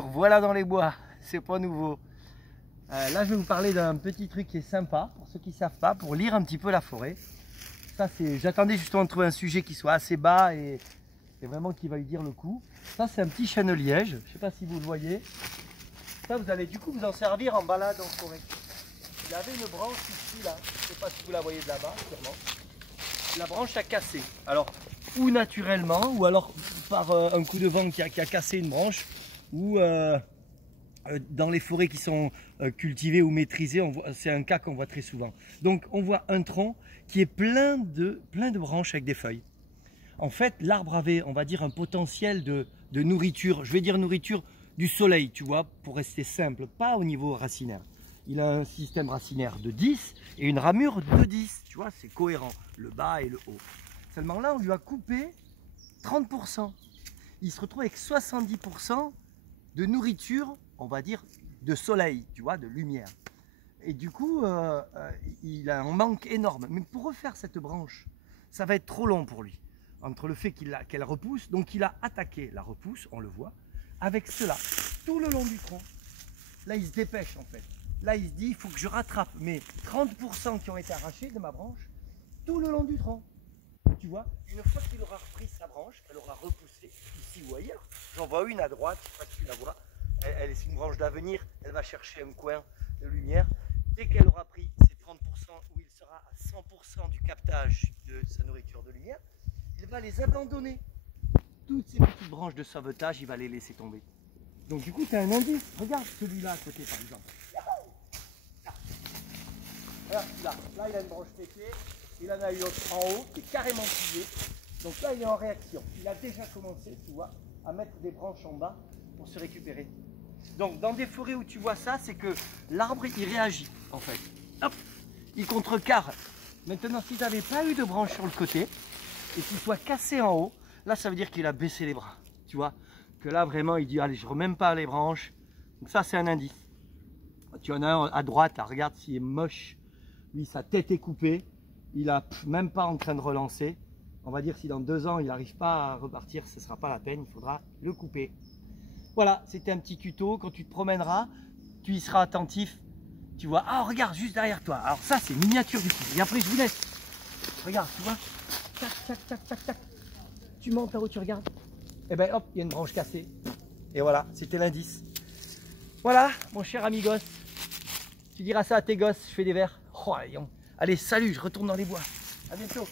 Voilà dans les bois, c'est pas nouveau. Là je vais vous parler d'un petit truc qui est sympa pour ceux qui ne savent pas, pour lire un petit peu la forêt. Ça c'est, j'attendais justement de trouver un sujet qui soit assez bas et vraiment qui va lui dire le coup. Ça c'est un petit chêne-liège, je ne sais pas si vous le voyez. Ça vous allez du coup vous en servir en balade en forêt. Il avait une branche ici là, je ne sais pas si vous la voyez de là-bas, sûrement. La branche a cassé. Alors ou naturellement ou alors par un coup de vent qui a cassé une branche, ou dans les forêts qui sont cultivées ou maîtrisées, c'est un cas qu'on voit très souvent. Donc on voit un tronc qui est plein de branches avec des feuilles. En fait, l'arbre avait, on va dire, un potentiel de nourriture, je vais dire nourriture du soleil, tu vois, pour rester simple, pas au niveau racinaire. Il a un système racinaire de 10 et une ramure de 10, tu vois, c'est cohérent, le bas et le haut. Seulement là, on lui a coupé 30%. Il se retrouve avec 70% de nourriture, on va dire, de soleil, tu vois, de lumière. Et du coup, il a un manque énorme. Mais pour refaire cette branche, ça va être trop long pour lui. Entre le fait qu'elle repousse, donc il a attaqué la repousse, on le voit, avec cela, tout le long du tronc. Là, il se dépêche en fait. Là, il se dit, il faut que je rattrape mes 30% qui ont été arrachés de ma branche, tout le long du tronc. Tu vois, une fois qu'il aura repris sa branche, qu'elle aura repoussé, ici ou ailleurs, j'en vois une à droite, je ne sais pas si tu la vois, elle est une branche d'avenir, elle va chercher un coin de lumière. Dès qu'elle aura pris ses 30%, où il sera à 100% du captage de sa nourriture de lumière, il va les abandonner. Toutes ces petites branches de sauvetage, il va les laisser tomber. Donc du coup, tu as un indice. Regarde celui-là à côté, par exemple. Regarde celui-là. Là, il a une branche pétée. Il en a une autre en haut qui est carrément pliée. Donc là, il est en réaction. Il a déjà commencé, tu vois, à mettre des branches en bas pour se récupérer. Donc dans des forêts où tu vois ça, c'est que l'arbre, il réagit en fait. Hop, il contrecarre. Maintenant, si tu n'avais pas eu de branche sur le côté et qu'il soit cassé en haut, là, ça veut dire qu'il a baissé les bras. Tu vois, que là, vraiment, il dit, allez, je ne remets même pas les branches. Donc ça, c'est un indice. Tu en as un à droite, là, regarde s'il est moche. Lui, sa tête est coupée. Il n'a même pas en train de relancer. On va dire si dans 2 ans il n'arrive pas à repartir, ce ne sera pas la peine, il faudra le couper. Voilà, c'était un petit tuto. Quand tu te promèneras, tu y seras attentif. Tu vois, ah regarde, juste derrière toi. Alors ça c'est miniature du coup. Et après je vous laisse. Regarde, tu vois. Tac, tac, tac, tac, tac. Tu montes là-haut, tu regardes. Et ben hop, il y a une branche cassée. Et voilà, c'était l'indice. Voilà, mon cher ami gosse. Tu diras ça à tes gosses, je fais des verres. Oh, allez, salut, je retourne dans les bois. À bientôt.